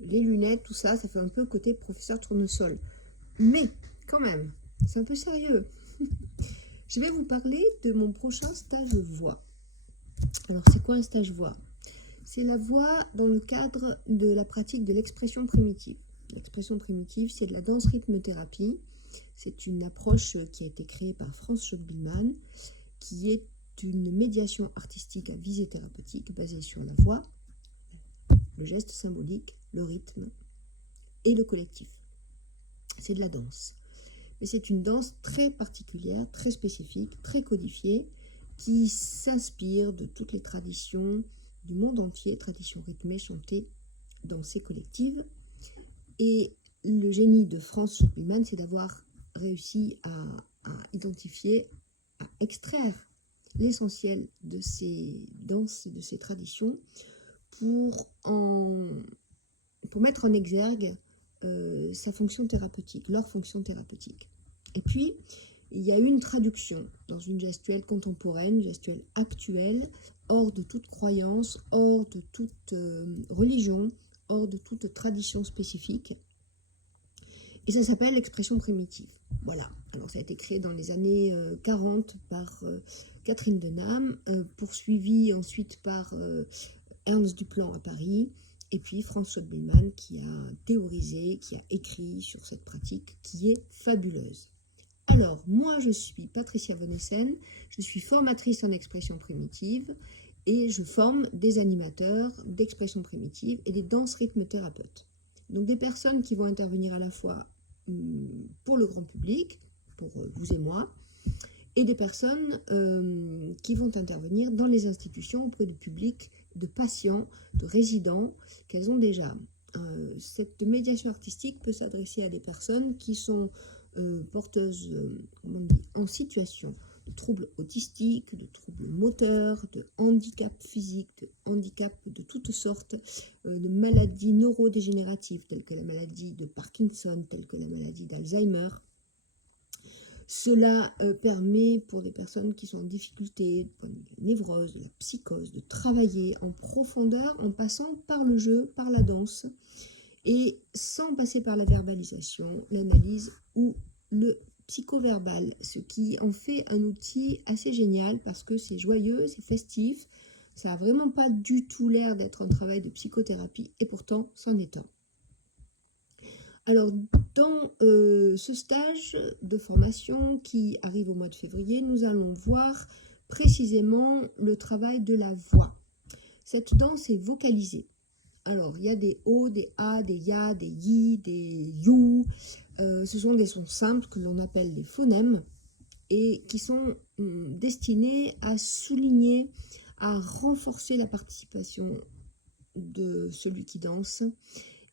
les lunettes, tout ça, ça fait un peu côté professeur tournesol. Mais, quand même, c'est un peu sérieux. Je vais vous parler de mon prochain stage voix. Alors, c'est quoi un stage voix? C'est la voix dans le cadre de la pratique de l'expression primitive. L'expression primitive, c'est de la danse-rythme-thérapie. C'est une approche qui a été créée par Franz Schock-Billmann, qui est une médiation artistique à visée thérapeutique basée sur la voix, le geste symbolique, le rythme et le collectif. C'est de la danse. Mais c'est une danse très particulière, très spécifique, très codifiée, qui s'inspire de toutes les traditions du monde entier, traditions rythmées, chantées, dansées collectives. Et le génie de Franz Schock-Billmann, c'est d'avoir réussi à identifier, à extraire l'essentiel de ces danses, de ces traditions, pour mettre en exergue sa fonction thérapeutique, leur fonction thérapeutique. Et puis, il y a eu une traduction dans une gestuelle contemporaine, une gestuelle actuelle, hors de toute croyance, hors de toute religion, hors de toute tradition spécifique. Et ça s'appelle l'expression primitive. Voilà. Alors ça a été créé dans les années 40 par Catherine Denham, poursuivi ensuite par Ernst Duplan à Paris, et puis Franz Schock-Billmann qui a théorisé, qui a écrit sur cette pratique qui est fabuleuse. Alors, moi je suis Patricia Von Essen, je suis formatrice en expression primitive et je forme des animateurs d'expression primitive et des danse-rythme thérapeutes. Donc des personnes qui vont intervenir à la fois pour le grand public, pour vous et moi, et des personnes qui vont intervenir dans les institutions auprès du public, de patients, de résidents qu'elles ont déjà. Cette médiation artistique peut s'adresser à des personnes qui sont porteuses en situation de troubles autistiques, de troubles moteurs, de handicap physique, de handicap de toutes sortes, de maladies neurodégénératives telles que la maladie de Parkinson, telles que la maladie d'Alzheimer. Cela permet pour des personnes qui sont en difficulté, de la névrose, de la psychose, de travailler en profondeur en passant par le jeu, par la danse, et sans passer par la verbalisation, l'analyse ou le psychoverbal, ce qui en fait un outil assez génial parce que c'est joyeux, c'est festif, ça n'a vraiment pas du tout l'air d'être un travail de psychothérapie et pourtant c'en est un. Alors, dans ce stage de formation qui arrive au mois de février, nous allons voir précisément le travail de la voix. Cette danse est vocalisée. Alors, il y a des O, des A, des Ya, des Yi, des You. Ce sont des sons simples que l'on appelle les phonèmes et qui sont destinés à souligner, à renforcer la participation de celui qui danse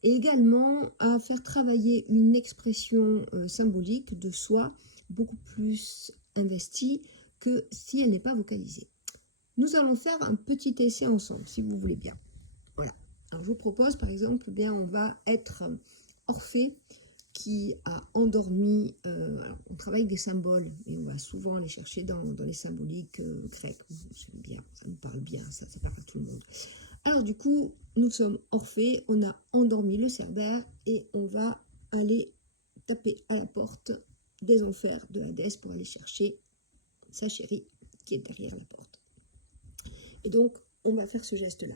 et également à faire travailler une expression symbolique de soi beaucoup plus investie que si elle n'est pas vocalisée. Nous allons faire un petit essai ensemble, si vous voulez bien. Voilà. Alors je vous propose, par exemple, eh bien, on va être Orphée qui a endormi. Alors on travaille avec des symboles et on va souvent les chercher dans les symboliques grecques. J'aime bien, ça nous parle bien, ça parle à tout le monde. Alors du coup, nous sommes Orphée, on a endormi le Cerbère et on va aller taper à la porte des enfers de Hadès pour aller chercher sa chérie qui est derrière la porte. Et donc, on va faire ce geste-là.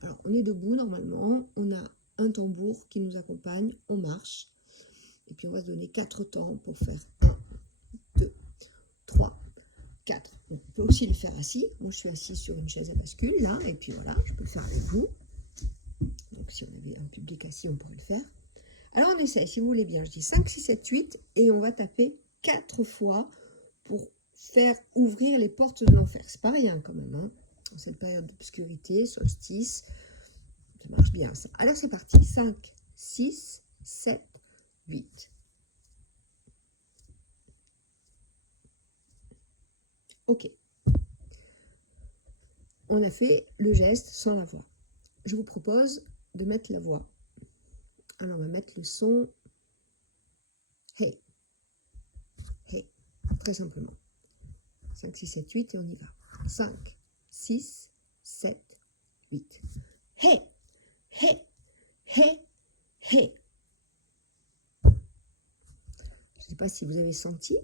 Alors, on est debout normalement, on a un tambour qui nous accompagne, on marche. Et puis, on va se donner 4 temps pour faire 1, 2, 3, 4. On peut aussi le faire assis. Moi, je suis assise sur une chaise à bascule, là. Et puis voilà, je peux le faire avec vous. Donc, si on avait un public assis, on pourrait le faire. Alors, on essaie, si vous voulez bien. Je dis 5, 6, 7, 8. Et on va taper 4 fois pour faire ouvrir les portes de l'enfer. C'est pas rien quand même, hein. Dans cette période d'obscurité, solstice, ça marche bien ça. Alors c'est parti, 5, 6, 7, 8. Ok. On a fait le geste sans la voix. Je vous propose de mettre la voix. Alors on va mettre le son hey. Hey. Très simplement. 5, 6, 7, 8 et on y va. 5, 6, 7, 8. Hey. Hey. Hey. Hey. Je ne sais pas si vous avez senti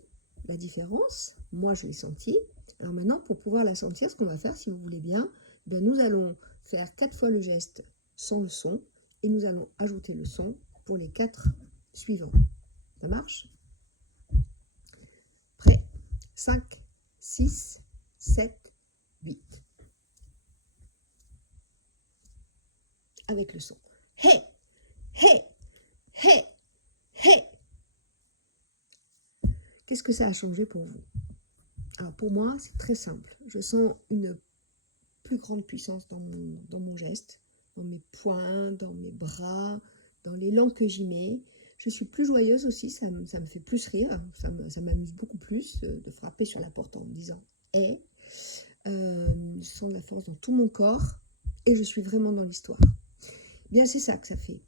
la différence. Moi, je l'ai senti. Alors maintenant, pour pouvoir la sentir, ce qu'on va faire, si vous voulez bien, nous allons faire 4 fois le geste sans le son et nous allons ajouter le son pour les 4 suivants. Ça marche? Prêt? 5, 6, 7, 8. Avec le son. Hey, hey, hey, hey. Qu'est-ce que ça a changé pour vous? Alors pour moi, c'est très simple. Je sens une plus grande puissance dans mon geste, dans mes poings, dans mes bras, dans l'élan que j'y mets. Je suis plus joyeuse aussi, ça me fait plus rire, ça m'amuse beaucoup plus de frapper sur la porte en me disant « Hey ». Je sens de la force dans tout mon corps et je suis vraiment dans l'histoire. Bien, c'est ça que ça fait.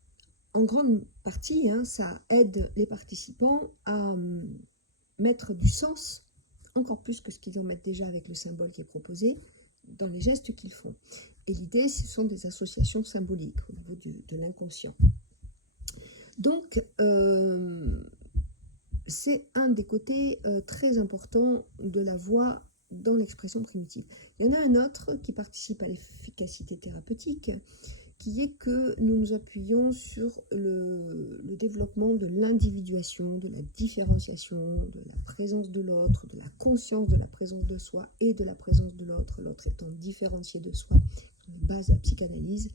En grande partie, ça aide les participants à mettre du sens, encore plus que ce qu'ils en mettent déjà avec le symbole qui est proposé, dans les gestes qu'ils font. Et l'idée, ce sont des associations symboliques au niveau de l'inconscient. Donc, c'est un des côtés très importants de la voix dans l'expression primitive. Il y en a un autre qui participe à l'efficacité thérapeutique, qui est que nous nous appuyons sur le développement de l'individuation, de la différenciation, de la présence de l'autre, de la conscience de la présence de soi et de la présence de l'autre, l'autre étant différencié de soi, base de la psychanalyse.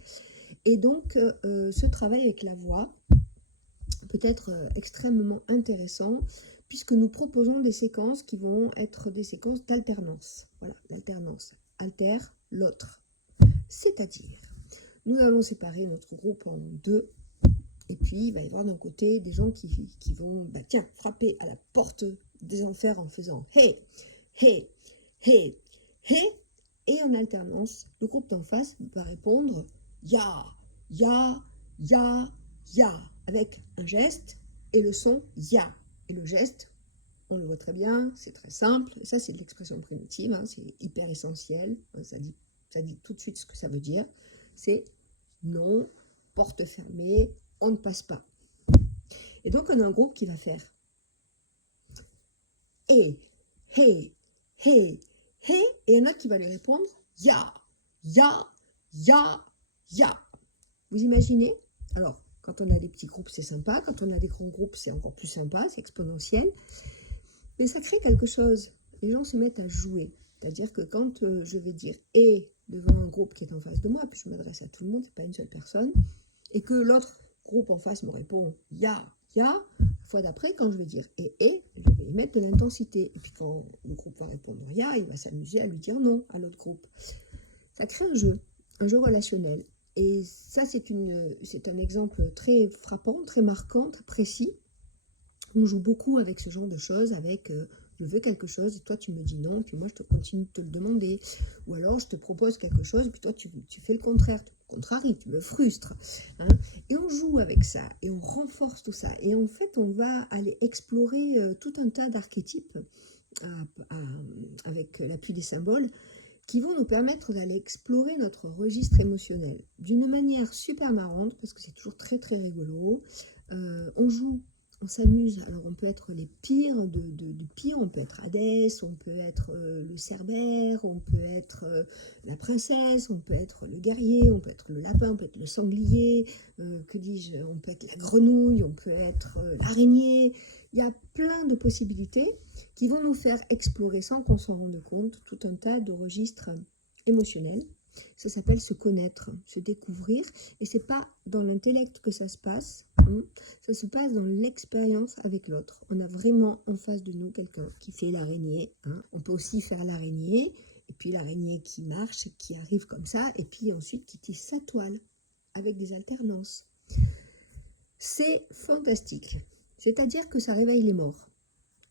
Et donc, ce travail avec la voix peut être extrêmement intéressant, puisque nous proposons des séquences qui vont être des séquences d'alternance. Voilà, l'alternance. Altère l'autre. C'est-à-dire, nous allons séparer notre groupe en 2, et puis il va y avoir d'un côté des gens qui vont, frapper à la porte des enfers en faisant « Hey, hey, hey, hey », et en alternance, le groupe d'en face va répondre « Ya, ya, ya, ya », avec un geste et le son « ya ». Et le geste, on le voit très bien, c'est très simple, ça c'est de l'expression primitive, c'est hyper essentiel, ça dit tout de suite ce que ça veut dire, c'est non, porte fermée, on ne passe pas. Et donc on a un groupe qui va faire hey, hey, hey, hey, et un autre qui va lui répondre ya, ya, ya, ya. Vous imaginez? Alors, quand on a des petits groupes, c'est sympa, quand on a des grands groupes, c'est encore plus sympa, c'est exponentiel, mais ça crée quelque chose. Les gens se mettent à jouer, c'est-à-dire que quand je vais dire et devant un groupe qui est en face de moi, puis je m'adresse à tout le monde, c'est pas une seule personne, et que l'autre groupe en face me répond ya, ya, la fois d'après, quand je vais dire et, je vais y mettre de l'intensité. Et puis quand le groupe va répondre ya, il va s'amuser à lui dire non à l'autre groupe. Ça crée un jeu relationnel. Et ça, c'est un exemple très frappant, très marquant, très précis. On joue beaucoup avec ce genre de choses, avec je veux quelque chose et toi tu me dis non, puis moi je te continue de te le demander. Ou alors je te propose quelque chose et puis toi tu fais le contraire, tu me contraries, tu me frustres. Et on joue avec ça et on renforce tout ça. Et en fait, on va aller explorer tout un tas d'archétypes avec l'appui des symboles qui vont nous permettre d'aller explorer notre registre émotionnel d'une manière super marrante parce que c'est toujours très très rigolo. On joue, on s'amuse, alors on peut être les pires du pire, on peut être Hadès, on peut être le Cerbère, on peut être la princesse, on peut être le guerrier, on peut être le lapin, on peut être le sanglier, que dis-je, on peut être la grenouille, on peut être l'araignée. Il y a plein de possibilités qui vont nous faire explorer sans qu'on s'en rende compte tout un tas de registres émotionnels. Ça s'appelle se connaître, se découvrir, et c'est pas dans l'intellect que ça se passe, ça se passe dans l'expérience avec l'autre. On a vraiment en face de nous quelqu'un qui fait l'araignée, on peut aussi faire l'araignée, et puis l'araignée qui marche, qui arrive comme ça, et puis ensuite qui tisse sa toile, avec des alternances. C'est fantastique, c'est-à-dire que ça réveille les morts.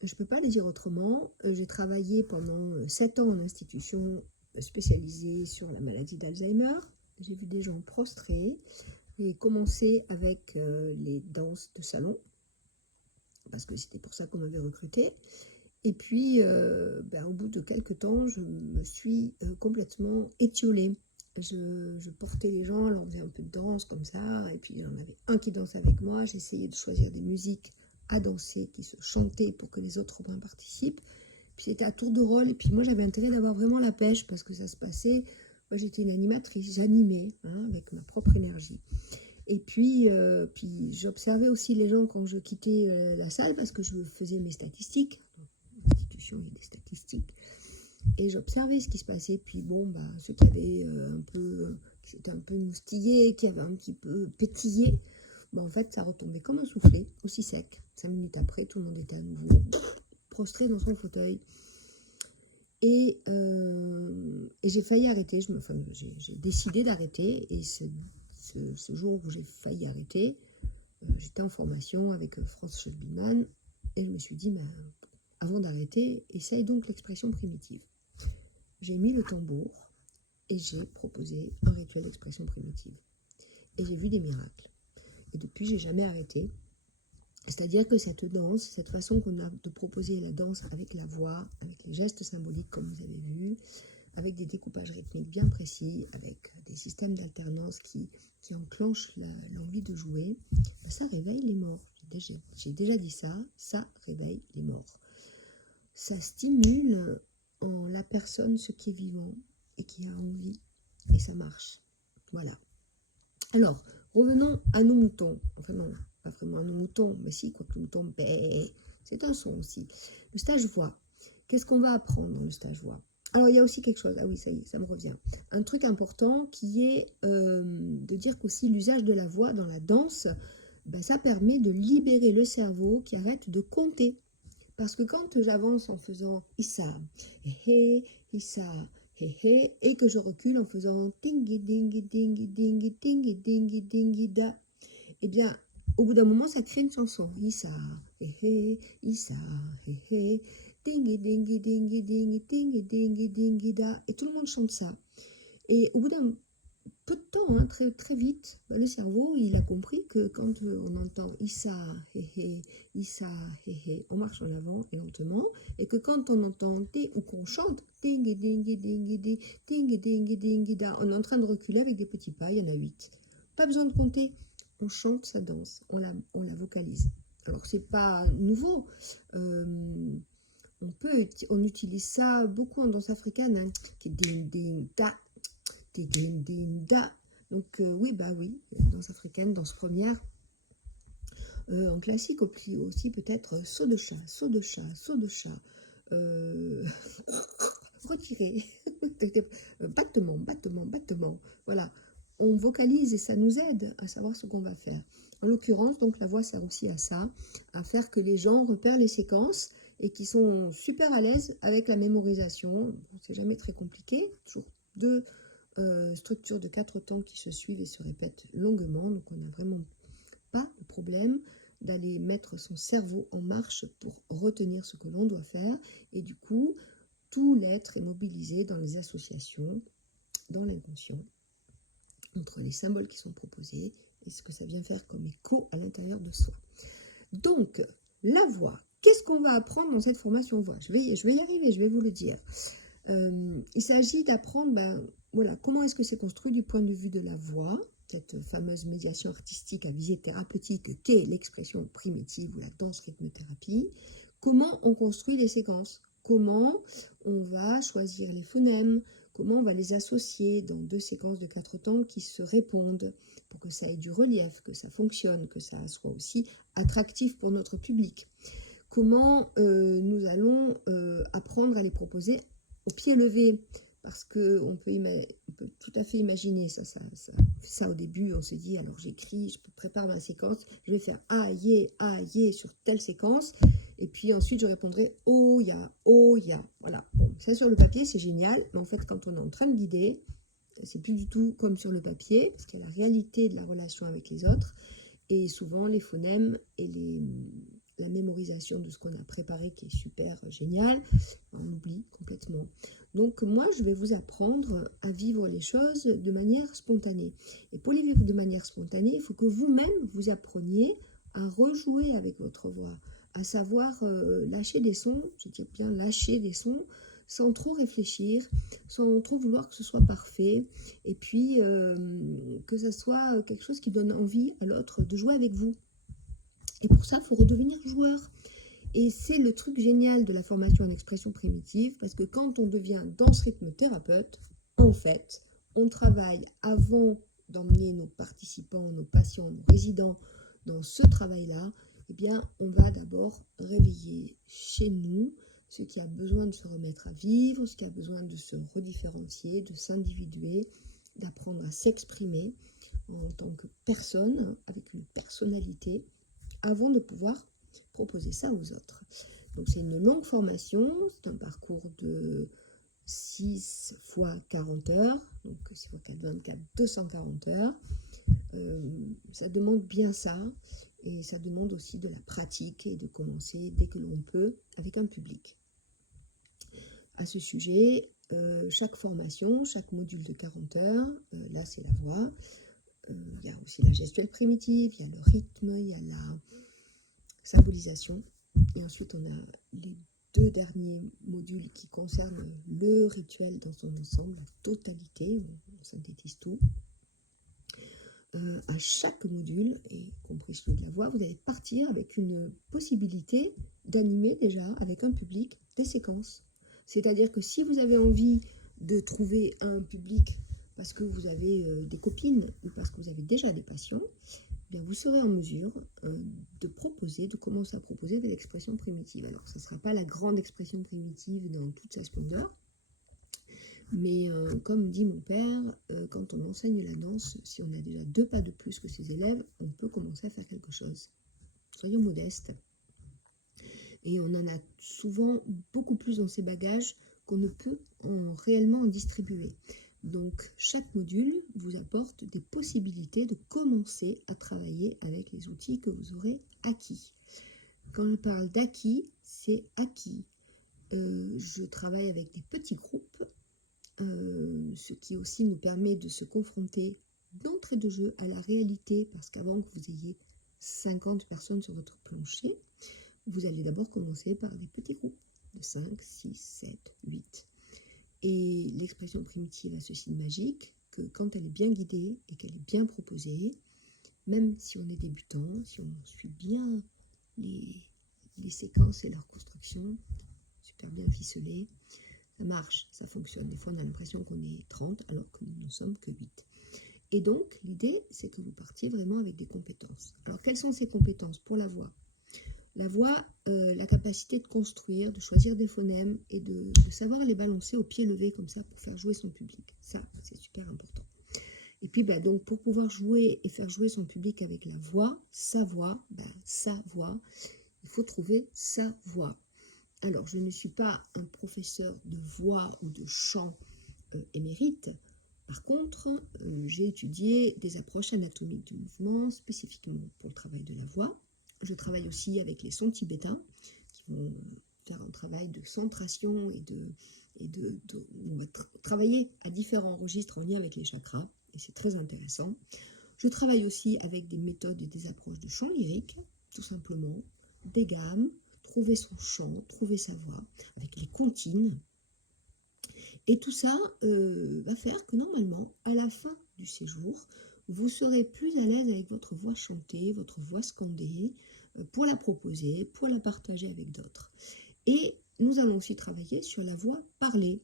Je ne peux pas le dire autrement, j'ai travaillé pendant 7 ans en institution spécialisée sur la maladie d'Alzheimer. J'ai vu des gens prostrés. J'ai commencé avec les danses de salon, parce que c'était pour ça qu'on m'avait recruté. Et puis, au bout de quelques temps, je me suis complètement étiolée. je portais les gens, alors on faisait un peu de danse comme ça, et puis il y en avait un qui dansait avec moi, j'essayais de choisir des musiques à danser, qui se chantaient pour que les autres participent, puis c'était à tour de rôle, et puis moi j'avais intérêt d'avoir vraiment la pêche, parce que ça se passait, moi j'étais une animatrice, j'animais, hein, avec ma propre énergie. Et puis j'observais aussi les gens quand je quittais la salle, parce que je faisais mes statistiques, dans l'institution il y a des statistiques, et j'observais ce qui se passait. Puis bon, ceux qui avaient qui s'étaient un peu moustillés, qui avaient un petit peu pétillé, en fait, ça retombait comme un soufflé, aussi sec. 5 minutes après, tout le monde était à nouveau prostré dans son fauteuil. Et j'ai failli arrêter. J'ai décidé d'arrêter. Et ce jour où j'ai failli arrêter, j'étais en formation avec Franz Schulman. Et je me suis dit, avant d'arrêter, essaye donc l'expression primitive. J'ai mis le tambour et j'ai proposé un rituel d'expression primitive. Et j'ai vu des miracles. Et depuis, j'ai jamais arrêté. C'est-à-dire que cette danse, cette façon qu'on a de proposer la danse avec la voix, avec les gestes symboliques comme vous avez vu, avec des découpages rythmiques bien précis, avec des systèmes d'alternance qui enclenchent l'envie de jouer, ça réveille les morts. J'ai déjà dit ça, ça réveille les morts. Ça stimule en la personne ce qui est vivant et qui a envie, et ça marche. Voilà. Alors, revenons à nos moutons. Enfin non, pas vraiment à nos moutons, mais si, quoique le mouton, c'est un son aussi. Le stage voix. Qu'est-ce qu'on va apprendre dans le stage voix? Alors, il y a aussi quelque chose, ah oui, ça y est, ça me revient. Un truc important qui est de dire qu'aussi l'usage de la voix dans la danse, ça permet de libérer le cerveau qui arrête de compter. Parce que quand j'avance en faisant Issa, hé, Issa, hé, et que je recule en faisant dingi, dingi, dingi, dingi, dingi, dingi, dingi, da, eh bien, au bout d'un moment, ça crée une chanson. Issa, hé, Issa, hé, dingi, dingi, dingi, dingi, dingi, dingi, dingi, da, et tout le monde chante ça. Et au bout d'un peu de temps, très, très vite, le cerveau, il a compris que quand on entend Issa, hé, Issa, hé, on marche en avant et lentement, et que quand on entend ou qu'on chante dingi, dingi, dingi, dingi, dingi, dingi, da, on est en train de reculer avec des petits pas, il y en a 8. Pas besoin de compter, on chante sa danse, on la vocalise. Alors c'est pas nouveau, on utilise ça beaucoup en danse africaine, qui est ding, ding, da, ding, ding, da. Donc oui, danse africaine, danse première. En classique aussi peut-être saut de chat, saut de chat, saut de chat. Retirer. Battement, battement, battement. Voilà. On vocalise et ça nous aide à savoir ce qu'on va faire. En l'occurrence, donc la voix sert aussi à ça, à faire que les gens repèrent les séquences et qui sont super à l'aise avec la mémorisation. C'est jamais très compliqué, toujours deux structures de 4 temps qui se suivent et se répètent longuement, donc on n'a vraiment pas de problème d'aller mettre son cerveau en marche pour retenir ce que l'on doit faire, et du coup tout l'être est mobilisé dans les associations, dans l'inconscient, entre les symboles qui sont proposés et ce que ça vient faire comme écho à l'intérieur de soi. Donc la voix, qu'est-ce qu'on va apprendre dans cette formation voix? Je vais y arriver, je vais vous le dire. Il s'agit d'apprendre comment est-ce que c'est construit du point de vue de la voix, cette fameuse médiation artistique à visée thérapeutique qu'est l'expression primitive ou la danse rythmothérapie. Comment on construit les séquences, comment on va choisir les phonèmes, comment on va les associer dans 2 séquences de 4 temps qui se répondent pour que ça ait du relief, que ça fonctionne, que ça soit aussi attractif pour notre public. Comment nous allons apprendre à les proposer au pied levé, parce qu'on peut tout à fait imaginer ça au début, on se dit, alors j'écris, je prépare ma séquence, je vais faire aïe sur telle séquence, et puis ensuite je répondrai oh ya, voilà. Bon, ça sur le papier c'est génial, mais en fait quand on est en train de guider, c'est plus du tout comme sur le papier, parce qu'il y a la réalité de la relation avec les autres, et souvent les phonèmes et la mémorisation de ce qu'on a préparé qui est super génial, on oublie complètement. Donc moi je vais vous apprendre à vivre les choses de manière spontanée. Et pour les vivre de manière spontanée, il faut que vous-même vous appreniez à rejouer avec votre voix, à savoir lâcher des sons, je dis bien lâcher des sons, sans trop réfléchir, sans trop vouloir que ce soit parfait, et puis que ça soit quelque chose qui donne envie à l'autre de jouer avec vous. Et pour ça, il faut redevenir joueur. Et c'est le truc génial de la formation en expression primitive, parce que quand on devient dans ce rythme thérapeute, en fait, on travaille avant d'emmener nos participants, nos patients, nos résidents dans ce travail-là. Eh bien, on va d'abord réveiller chez nous ce qui a besoin de se remettre à vivre, ce qui a besoin de se redifférencier, de s'individuer, d'apprendre à s'exprimer en tant que personne, avec une personnalité, avant de pouvoir proposer ça aux autres. Donc c'est une longue formation, c'est un parcours de 6 fois 40 heures, donc 6 fois 4, 24, 240 heures. Ça demande bien ça, et ça demande aussi de la pratique et de commencer dès que l'on peut avec un public. À ce sujet, chaque formation, chaque module de 40 heures, là c'est la voix, il y a aussi la gestuelle primitive, il y a le rythme, il y a la symbolisation, et ensuite on a les 2 derniers modules qui concernent le rituel dans son ensemble, la totalité, on synthétise tout. À chaque module, y compris celui de la voix, vous allez partir avec une possibilité d'animer déjà avec un public des séquences. C'est-à-dire que si vous avez envie de trouver un public parce que vous avez des copines ou parce que vous avez déjà des patients, eh bien vous serez en mesure de commencer à proposer de l'expression primitive. Alors, ce ne sera pas la grande expression primitive dans toute sa splendeur, mais comme dit mon père, quand on enseigne la danse, si on a déjà 2 pas de plus que ses élèves, on peut commencer à faire quelque chose. Soyons modestes. Et on en a souvent beaucoup plus dans ses bagages qu'on ne peut réellement en distribuer. Donc, chaque module vous apporte des possibilités de commencer à travailler avec les outils que vous aurez acquis. Quand je parle d'acquis, c'est acquis. Je travaille avec des petits groupes, ce qui aussi nous permet de se confronter d'entrée de jeu à la réalité, parce qu'avant que vous ayez 50 personnes sur votre plancher, vous allez d'abord commencer par des petits groupes de 5, 6, 7, 8. Et l'expression primitive a ceci de magique que quand elle est bien guidée et qu'elle est bien proposée, même si on est débutant, si on suit bien les séquences et leur construction, super bien ficelées, ça marche, ça fonctionne. Des fois, on a l'impression qu'on est 30 alors que nous ne sommes que 8. Et donc, l'idée, c'est que vous partiez vraiment avec des compétences. Alors, quelles sont ces compétences pour la voix ? La voix, la capacité de construire, de choisir des phonèmes et de savoir les balancer au pied levé comme ça pour faire jouer son public. Ça, c'est super important. Et puis, donc, pour pouvoir jouer et faire jouer son public avec la voix, sa voix, il faut trouver sa voix. Alors, je ne suis pas un professeur de voix ou de chant émérite. Par contre, j'ai étudié des approches anatomiques du mouvement spécifiquement pour le travail de la voix. Je travaille aussi avec les sons tibétains qui vont faire un travail de centration on va travailler à différents registres en lien avec les chakras, et c'est très intéressant. Je travaille aussi avec des méthodes et des approches de chant lyrique, tout simplement, des gammes, trouver son chant, trouver sa voix, avec les comptines. Et tout ça va faire que normalement, à la fin du séjour, vous serez plus à l'aise avec votre voix chantée, votre voix scandée, pour la proposer, pour la partager avec d'autres. Et nous allons aussi travailler sur la voix parlée.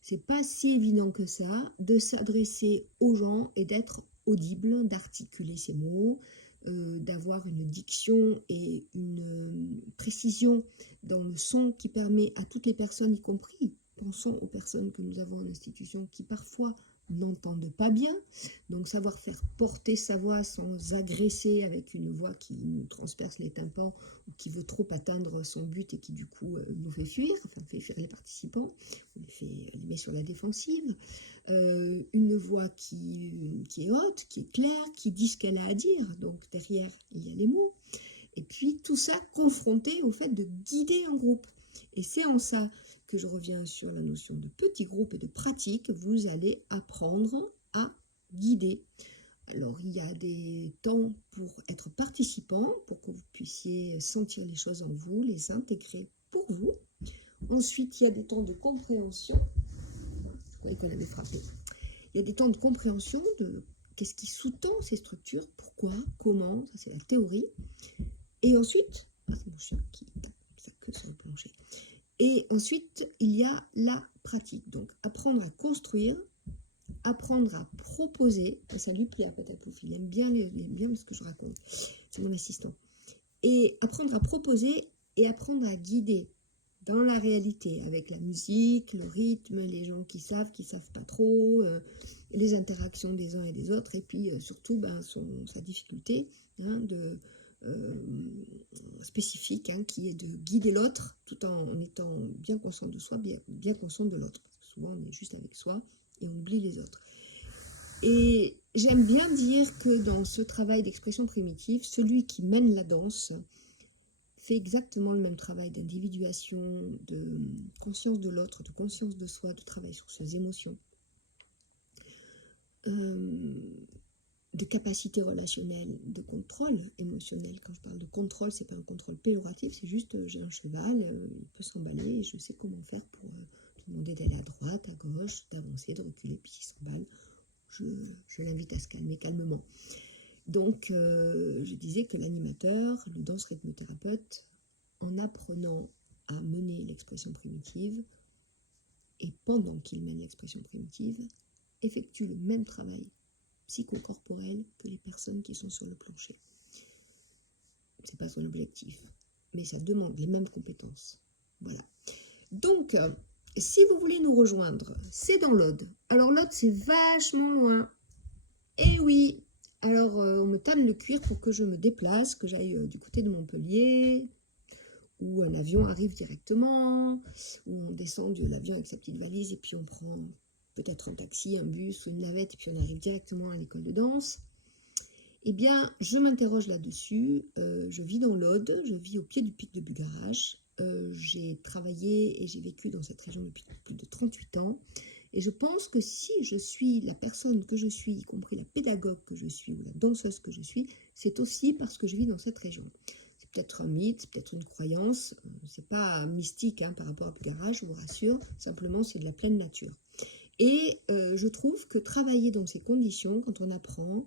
C'est pas si évident que ça de s'adresser aux gens et d'être audible, d'articuler ses mots, d'avoir une diction et une précision dans le son qui permet à toutes les personnes, y compris, pensons aux personnes que nous avons en institution qui parfois n'entendent pas bien, donc savoir faire porter sa voix sans agresser avec une voix qui nous transperce les tympans ou qui veut trop atteindre son but et qui du coup nous fait fuir, fait fuir les participants, les met sur la défensive, une voix qui est haute, qui est claire, qui dit ce qu'elle a à dire, donc derrière il y a les mots, et puis tout ça confronté au fait de guider un groupe. Et c'est en ça que je reviens sur la notion de petit groupe et de pratique. Vous allez apprendre à guider. Alors, il y a des temps pour être participant, pour que vous puissiez sentir les choses en vous, les intégrer pour vous. Ensuite, il y a des temps de compréhension. Je croyais qu'on avait frappé. Il y a des temps de compréhension de qu'est-ce qui sous-tend ces structures, pourquoi, comment, ça c'est la théorie. Et ensuite, c'est mon chien qui tape sa queue sur le plancher. Et ensuite, il y a la pratique. Donc, apprendre à construire, apprendre à proposer. Ça lui plaît à Pataplouf, il aime bien ce que je raconte. C'est mon assistant. Et apprendre à proposer et apprendre à guider dans la réalité, avec la musique, le rythme, les gens qui savent pas trop, les interactions des uns et des autres, et puis surtout sa difficulté spécifique, qui est de guider l'autre tout en étant bien conscient de soi, bien conscient de l'autre. Parce que souvent on est juste avec soi et on oublie les autres. Et j'aime bien dire que dans ce travail d'expression primitive, celui qui mène la danse fait exactement le même travail d'individuation, de conscience de l'autre, de conscience de soi, de travail sur ses émotions, de capacité relationnelle, de contrôle émotionnel. Quand je parle de contrôle, c'est pas un contrôle péjoratif, c'est juste j'ai un cheval, il peut s'emballer et je sais comment faire pour lui demander d'aller à droite, à gauche, d'avancer, de reculer, puis s'il s'emballe, je l'invite à se calmer calmement. Donc, je disais que l'animateur, le danse-rythme-thérapeute, en apprenant à mener l'expression primitive, et pendant qu'il mène l'expression primitive, effectue le même travail psychocorporel que les personnes qui sont sur le plancher. C'est pas son objectif, mais ça demande les mêmes compétences. Voilà. Donc, si vous voulez nous rejoindre, c'est dans l'Aude. Alors l'Aude, c'est vachement loin. Eh oui. Alors, on me tanne le cuir pour que je me déplace, que j'aille du côté de Montpellier, où un avion arrive directement, où on descend de l'avion avec sa petite valise et puis on prend peut-être un taxi, un bus ou une navette et puis on arrive directement à l'école de danse. Eh bien, je m'interroge là-dessus. Je vis dans l'Aude, je vis au pied du pic de Bugarach. J'ai travaillé et j'ai vécu dans cette région depuis plus de 38 ans. Et je pense que si je suis la personne que je suis, y compris la pédagogue que je suis ou la danseuse que je suis, c'est aussi parce que je vis dans cette région. C'est peut-être un mythe, c'est peut-être une croyance, c'est pas mystique par rapport à Bugarach, je vous rassure, simplement c'est de la pleine nature. Et je trouve que travailler dans ces conditions, quand on apprend,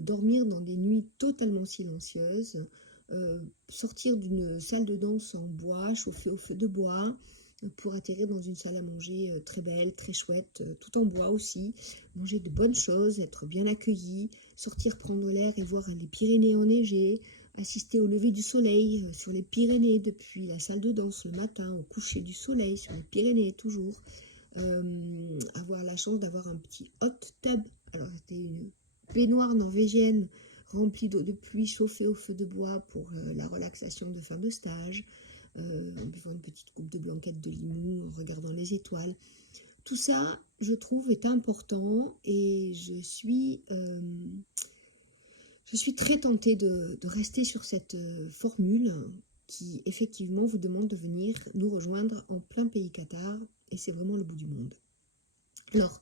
dormir dans des nuits totalement silencieuses, sortir d'une salle de danse en bois, chauffée au feu de bois, pour atterrir dans une salle à manger très belle, très chouette, tout en bois aussi, manger de bonnes choses, être bien accueilli, sortir prendre l'air et voir les Pyrénées enneigées, assister au lever du soleil sur les Pyrénées depuis la salle de danse le matin, au coucher du soleil sur les Pyrénées toujours, avoir la chance d'avoir un petit hot tub. Alors c'était une baignoire norvégienne remplie d'eau de pluie chauffée au feu de bois pour la relaxation de fin de stage, en buvant une petite coupe de blanquette de Limoux, en regardant les étoiles. Tout ça, je trouve, est important et je suis très tentée de rester sur cette formule qui, effectivement, vous demande de venir nous rejoindre en plein pays Qatar et c'est vraiment le bout du monde. Alors,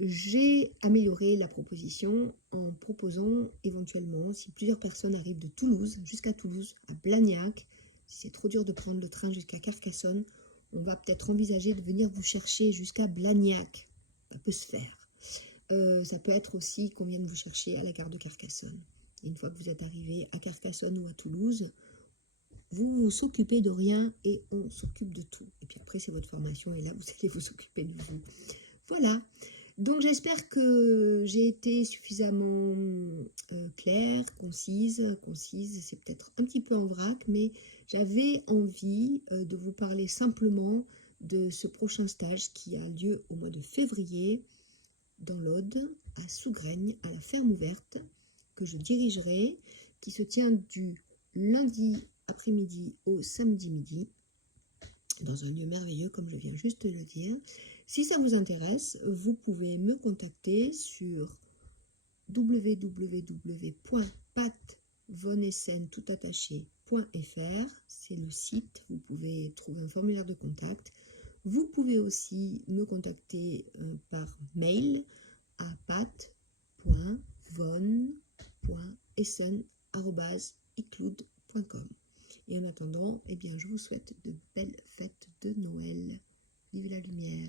j'ai amélioré la proposition en proposant éventuellement, si plusieurs personnes arrivent de Toulouse jusqu'à Toulouse, à Blagnac, si c'est trop dur de prendre le train jusqu'à Carcassonne, on va peut-être envisager de venir vous chercher jusqu'à Blagnac. Ça peut se faire. Ça peut être aussi qu'on vienne vous chercher à la gare de Carcassonne. Et une fois que vous êtes arrivé à Carcassonne ou à Toulouse, vous vous occupez de rien et on s'occupe de tout. Et puis après, c'est votre formation et là, vous allez vous occuper de vous. Voilà. Donc j'espère que j'ai été suffisamment claire, concise, c'est peut-être un petit peu en vrac, mais j'avais envie de vous parler simplement de ce prochain stage qui a lieu au mois de février dans l'Aude, à Sougraigne, à la ferme ouverte, que je dirigerai, qui se tient du lundi après-midi au samedi midi, dans un lieu merveilleux comme je viens juste de le dire. Si ça vous intéresse, vous pouvez me contacter sur www.patvonessenttoutattaché.fr, c'est le site, vous pouvez trouver un formulaire de contact. Vous pouvez aussi me contacter par mail à pat.von.essen@icloud.com. Et en attendant, eh bien, je vous souhaite de belles fêtes de Noël. Vive la lumière.